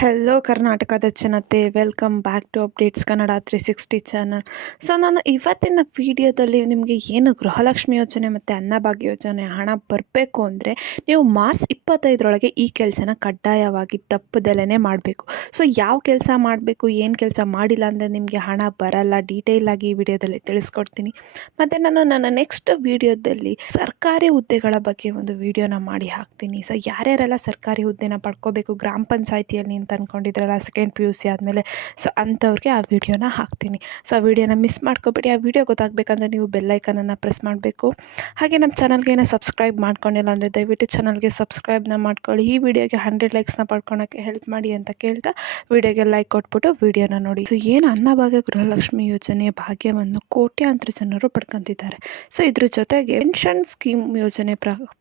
Hello ಕರ್ನಾಟಕದ ಜನತೆ, welcome back to updates Kannada 360 channel. So ನಾನು ಇವತ್ತಿನ ವಿಡಿಯೋದಲ್ಲಿ ನಿಮಗೆ ಏನು ಗೃಹಲಕ್ಷ್ಮಿ ಯೋಜನೆ ಮತ್ತು ಅನ್ನಭಾಗ್ಯ ಯೋಜನೆ ಹಣ ಬರಬೇಕು ಅಂದರೆ ನೀವು ಮಾರ್ಚ್ 25ರೊಳಗೆ ಈ ಕೆಲಸನ ಕಡ್ಡಾಯವಾಗಿ ತಪ್ಪದಲ್ಲೇ ಮಾಡಬೇಕು. ಸೊ ಯಾವ ಕೆಲಸ ಮಾಡಬೇಕು, ಏನು ಕೆಲಸ ಮಾಡಿಲ್ಲ ಅಂದರೆ ನಿಮಗೆ ಹಣ ಬರಲ್ಲ, ಡೀಟೇಲ್ ಆಗಿ ಈ ವಿಡಿಯೋದಲ್ಲಿ ತಿಳಿಸ್ಕೊಡ್ತೀನಿ. ಮತ್ತು ನಾನು ನನ್ನ ನೆಕ್ಸ್ಟ್ ವಿಡಿಯೋದಲ್ಲಿ ಸರ್ಕಾರಿ ಹುದ್ದೆಗಳ ಬಗ್ಗೆ ಒಂದು ವಿಡಿಯೋನ ಮಾಡಿ ಹಾಕ್ತೀನಿ. ಸೊ ಯಾರ್ಯಾರೆಲ್ಲ ಸರ್ಕಾರಿ ಹುದ್ದೆನ ಪಡ್ಕೋಬೇಕು ಗ್ರಾಮ ಪಂಚಾಯಿತಿಯಲ್ಲಿ ಅಂತ ಅಂದ್ಕೊಂಡಿದ್ರಲ್ಲ ಸೆಕೆಂಡ್ PUC ಆದಮೇಲೆ, ಸೊ ಅಂಥವ್ರಿಗೆ ಆ ವಿಡಿಯೋನ ಹಾಕ್ತೀನಿ. ಸೊ ಆ ವಿಡಿಯೋನ ಮಿಸ್ ಮಾಡ್ಕೋಬೇಡಿ. ಆ ವಿಡಿಯೋ ಗೊತ್ತಾಗಬೇಕಂದ್ರೆ ನೀವು ಬೆಲ್ಲೈಕನನ್ನು ಪ್ರೆಸ್ ಮಾಡಬೇಕು. ಹಾಗೆ ನಮ್ಮ ಚಾನಲ್ಗೆ ಏನೋ ಸಬ್ಸ್ಕ್ರೈಬ್ ಮಾಡ್ಕೊಂಡಿಲ್ಲ ಅಂದರೆ ದಯವಿಟ್ಟು ಚಾನಲ್ಗೆ ಸಬ್ಸ್ಕ್ರೈಬ್ನ ಮಾಡ್ಕೊಳ್ಳಿ. ಈ ವಿಡಿಯೋಗೆ 100 ಲೈಕ್ಸ್ನ ಪಡ್ಕೊಳಕ್ಕೆ ಹೆಲ್ಪ್ ಮಾಡಿ ಅಂತ ಕೇಳ್ತಾ ವಿಡಿಯೋಗೆ ಲೈಕ್ ಕೊಟ್ಬಿಟ್ಟು ವಿಡಿಯೋನ ನೋಡಿ. ಸೊ ಏನು ಅನ್ನಭಾಗ್ಯ ಗೃಹಲಕ್ಷ್ಮಿ ಯೋಜನೆಯ ಭಾಗ್ಯವನ್ನು ಕೋಟ್ಯಾಂತರ ಜನರು ಪಡ್ಕೊತಿದ್ದಾರೆ. ಸೊ ಇದ್ರ ಜೊತೆಗೆ ಪೆನ್ಷನ್ ಸ್ಕೀಮ್ ಯೋಜನೆ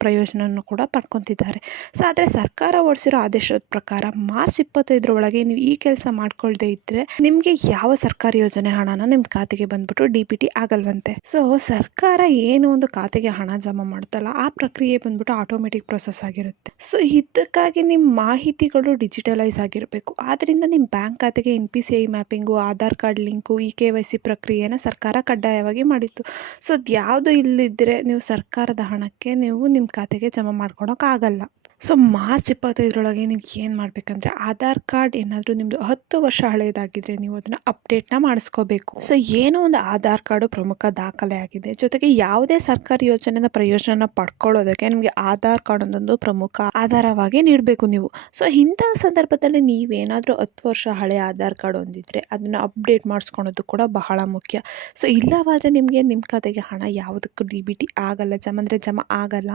ಪ್ರಯೋಜನವನ್ನು ಕೂಡ ಪಡ್ಕೊತಿದ್ದಾರೆ. ಸೊ ಆದರೆ ಸರ್ಕಾರ ಹೊರಡಿಸಿರೋ ಆದೇಶದ ಪ್ರಕಾರ ಮಾರ್ಚ್ 25ರೊಳಗೆ ನೀವು ಈ ಕೆಲಸ ಮಾಡ್ಕೊಳ್ದೇ ಇದ್ದರೆ ನಿಮಗೆ ಯಾವ ಸರ್ಕಾರಿ ಯೋಜನೆ ಹಣನ ನಿಮ್ಮ ಖಾತೆಗೆ ಬಂದ್ಬಿಟ್ಟು DBT ಆಗಲ್ವಂತೆ. ಸೊ ಸರ್ಕಾರ ಏನು ಒಂದು ಖಾತೆಗೆ ಹಣ ಜಮಾ ಮಾಡುತ್ತಲ್ಲ ಆ ಪ್ರಕ್ರಿಯೆ ಬಂದ್ಬಿಟ್ಟು ಆಟೋಮೆಟಿಕ್ ಪ್ರೊಸೆಸ್ ಆಗಿರುತ್ತೆ. ಸೊ ಇದಕ್ಕಾಗಿ ನಿಮ್ಮ ಮಾಹಿತಿಗಳು ಡಿಜಿಟಲೈಸ್ ಆಗಿರಬೇಕು. ಆದ್ದರಿಂದ ನಿಮ್ಮ ಬ್ಯಾಂಕ್ ಖಾತೆಗೆ NPCI mapping, Aadhaar card link, KYC ಪ್ರಕ್ರಿಯೆನ ಸರ್ಕಾರ ಕಡ್ಡಾಯವಾಗಿ ಮಾಡಿತ್ತು. ಸೊ ಅದು ಯಾವುದು ಇಲ್ಲದಿದ್ದರೆ ನೀವು ಸರ್ಕಾರದ ಹಣಕ್ಕೆ ನೀವು ನಿಮ್ಮ ಖಾತೆಗೆ ಜಮಾ ಮಾಡ್ಕೊಳಕ್ಕಾಗಲ್ಲ. ಸೊ ಮಾರ್ಚ್ 25ರೊಳಗೆ ನೀವು ಏನು ಮಾಡಬೇಕಂದ್ರೆ ಆಧಾರ್ ಕಾರ್ಡ್ ಏನಾದರೂ ನಿಮ್ಮದು 10 ವರ್ಷ ಹಳೆಯದಾಗಿದ್ದರೆ ನೀವು ಅದನ್ನು ಅಪ್ಡೇಟ್ನ ಮಾಡಿಸ್ಕೋಬೇಕು. ಸೊ ಏನೋ ಒಂದು ಆಧಾರ್ ಕಾರ್ಡು ಪ್ರಮುಖ ದಾಖಲೆ ಆಗಿದೆ. ಜೊತೆಗೆ ಯಾವುದೇ ಸರ್ಕಾರಿ ಯೋಜನೆಯ ಪ್ರಯೋಜನ ಪಡ್ಕೊಳ್ಳೋದಕ್ಕೆ ನಿಮಗೆ ಆಧಾರ್ ಕಾರ್ಡ್ ಒಂದೊಂದು ಪ್ರಮುಖ ಆಧಾರವಾಗಿ ನೀಡಬೇಕು ನೀವು. ಸೊ ಇಂಥ ಸಂದರ್ಭದಲ್ಲಿ ನೀವೇನಾದರೂ 10 ವರ್ಷ ಹಳೆಯ ಆಧಾರ್ ಕಾರ್ಡ್ ಹೊಂದಿದ್ರೆ ಅದನ್ನು ಅಪ್ಡೇಟ್ ಮಾಡಿಸ್ಕೊಳೋದು ಕೂಡ ಬಹಳ ಮುಖ್ಯ. ಸೊ ಇಲ್ಲವಾದರೆ ನಿಮಗೆ ನಿಮ್ಮ ಖಾತೆಗೆ ಹಣ ಯಾವುದಕ್ಕೂ DBT ಆಗಲ್ಲ, ಜಮಾ ಆಗಲ್ಲ.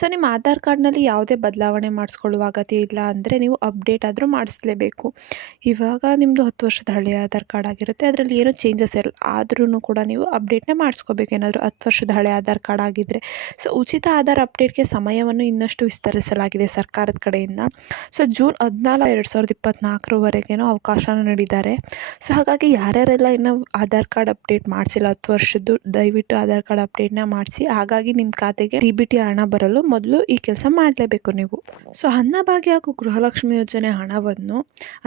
ಸೊ ನಿಮ್ಮ ಆಧಾರ್ ಕಾರ್ಡ್ನಲ್ಲಿ ಯಾವುದೇ ಬದಲಾವಣೆ ಮಾಡಿಸ್ಕೊಳ್ಳುವ ಅಗತ್ಯ ಇಲ್ಲ ಅಂದರೆ ನೀವು ಅಪ್ಡೇಟ್ ಆದರೂ ಮಾಡಿಸ್ಲೇಬೇಕು. ಇವಾಗ ನಿಮ್ಮದು 10 ವರ್ಷದ ಹಳೆಯ ಆಧಾರ್ ಕಾರ್ಡ್ ಆಗಿರುತ್ತೆ, ಅದರಲ್ಲಿ ಏನೂ ಚೇಂಜಸ್ ಇಲ್ಲ ಆದ್ರೂ ಕೂಡ ನೀವು ಅಪ್ಡೇಟ್ನ ಮಾಡಿಸ್ಕೋಬೇಕು ಏನಾದರೂ 10 ವರ್ಷದ ಹಳೆಯ ಆಧಾರ್ ಕಾರ್ಡ್ ಆಗಿದ್ದರೆ. ಸೊ ಉಚಿತ ಆಧಾರ್ ಅಪ್ಡೇಟ್ಗೆ ಸಮಯವನ್ನು ಇನ್ನಷ್ಟು ವಿಸ್ತರಿಸಲಾಗಿದೆ ಸರ್ಕಾರದ ಕಡೆಯಿಂದ. ಸೊ ಜೂನ್ 14, 2024 ಅವಕಾಶನ ನೀಡಿದ್ದಾರೆ. ಸೊ ಹಾಗಾಗಿ ಯಾರ್ಯಾರೆಲ್ಲ ಇನ್ನೂ ಆಧಾರ್ ಕಾರ್ಡ್ ಅಪ್ಡೇಟ್ ಮಾಡಿಸಿಲ್ಲ 10 ವರ್ಷದ್ದು ದಯವಿಟ್ಟು ಆಧಾರ್ ಕಾರ್ಡ್ ಅಪ್ಡೇಟ್ನ ಮಾಡಿಸಿ. ಹಾಗಾಗಿ ನಿಮ್ಮ ಖಾತೆಗೆ DBT ಹಣ ಬರಲು ಮೊದಲು ಈ ಕೆಲಸ ಮಾಡಲೇಬೇಕು ನೀವು. ಸೊ ಅನ್ನಭಾಗ್ಯ ಹಾಗೂ ಗೃಹಲಕ್ಷ್ಮಿ ಯೋಜನೆ ಹಣವನ್ನು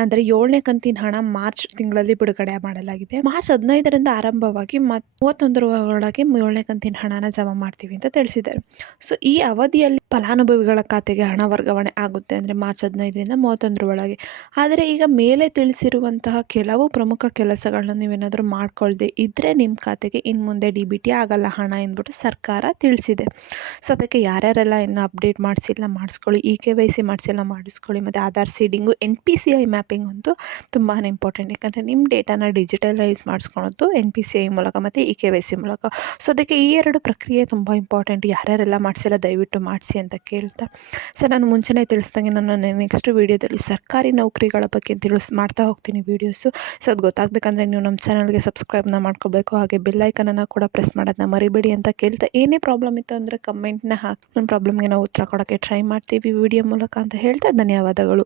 ಅಂದರೆ 7ನೇ ಕಂತಿನ ಹಣ ಮಾರ್ಚ್ ತಿಂಗಳಲ್ಲಿ ಬಿಡುಗಡೆ ಮಾಡಲಾಗಿದೆ. ಮಾರ್ಚ್ 15ರಿಂದ ಆರಂಭವಾಗಿ 31ರೊಳಗೆ 7ನೇ ಕಂತಿನ ಹಣನ ಜಮಾ ಮಾಡ್ತೀವಿ ಅಂತ ತಿಳಿಸಿದ್ದಾರೆ. ಸೊ ಈ ಅವಧಿಯಲ್ಲಿ ಫಲಾನುಭವಿಗಳ ಖಾತೆಗೆ ಹಣ ವರ್ಗಾವಣೆ ಆಗುತ್ತೆ ಅಂದರೆ ಮಾರ್ಚ್ 15ರಿಂದ 31ರೊಳಗೆ. ಆದರೆ ಈಗ ಮೇಲೆ ತಿಳಿಸಿರುವಂತಹ ಕೆಲವು ಪ್ರಮುಖ ಕೆಲಸಗಳನ್ನ ನೀವೇನಾದರೂ ಮಾಡ್ಕೊಳ್ದೆ ಇದ್ದರೆ ನಿಮ್ಮ ಖಾತೆಗೆ ಇನ್ನು ಮುಂದೆ DBT ಆಗಲ್ಲ ಹಣ ಎಂದ್ಬಿಟ್ಟು ಸರ್ಕಾರ ತಿಳಿಸಿದೆ. ಸೊ ಅದಕ್ಕೆ ಯಾರ್ಯಾರೆಲ್ಲ ಇನ್ನು ಅಪ್ಡೇಟ್ ಮಾಡಿಸ್ಕೊಳ್ಳಿ, KYC ಮಾಡಿಸಿಲ್ಲ ಮಾಡಿಸ್ಕೊಳ್ಳಿ. ಮತ್ತು ಆಧಾರ್ ಸೀಡಿಂಗು, NPCI ಮ್ಯಾಪಿಂಗ್ ಅಂತೂ ತುಂಬಾ ಇಂಪಾರ್ಟೆಂಟ್. ಯಾಕಂದರೆ ನಿಮ್ಮ ಡೇಟಾನ ಡಿಜಿಟಲೈಸ್ ಮಾಡಿಸ್ಕೊಳೋದು NPCI ಮೂಲಕ ಮತ್ತು KYC ಮೂಲಕ. ಸೊ ಅದಕ್ಕೆ ಈ 2 ಪ್ರಕ್ರಿಯೆ ತುಂಬ ಇಂಪಾರ್ಟೆಂಟ್. ಯಾರ್ಯಾರೆಲ್ಲ ಮಾಡಿಸಿಲ್ಲ ದಯವಿಟ್ಟು ಮಾಡಿಸಿ ಅಂತ ಕೇಳ್ತಾ, ಸೊ ನಾನು ಮುಂಚೆನೇ ತಿಳಿಸ್ದಂಗೆ ನಾನು ನೆಕ್ಸ್ಟ್ ವೀಡಿಯೋದಲ್ಲಿ ಸರ್ಕಾರಿ ನೌಕರಿಗಳ ಬಗ್ಗೆ ಮಾಡ್ತಾ ಹೋಗ್ತೀನಿ ವೀಡಿಯೋಸು. ಸೊ ಅದು ಗೊತ್ತಾಗಬೇಕಂದ್ರೆ ನೀವು ನಮ್ಮ ಚಾನಲ್ಗೆ ಸಬ್ಸ್ಕ್ರೈಬ್ನ ಮಾಡ್ಕೋಬೇಕು. ಹಾಗೆ ಬೆಲ್ಲೈಕನನ್ನು ಕೂಡ ಪ್ರೆಸ್ ಮಾಡೋದನ್ನ ಮರಿಬೇಡಿ ಅಂತ ಕೇಳ್ತಾ, ಏನೇ ಪ್ರಾಬ್ಲಮ್ ಇತ್ತು ಅಂದರೆ ಕಮೆಂಟ್ನ ಹಾಕಿ, ನಮ್ಮ ಪ್ರಾಬ್ಲಮ್ಗೆ ನಾವು ಉತ್ತರ ಕೊಡೋಕ್ಕೆ ಟ್ರೈ ಮಾಡ್ತೀವಿ ವಿಡಿಯೋ ಮೂಲಕ ಅಂತ ಹೇಳ್ತಾ ಧನ್ಯವಾದಗಳು.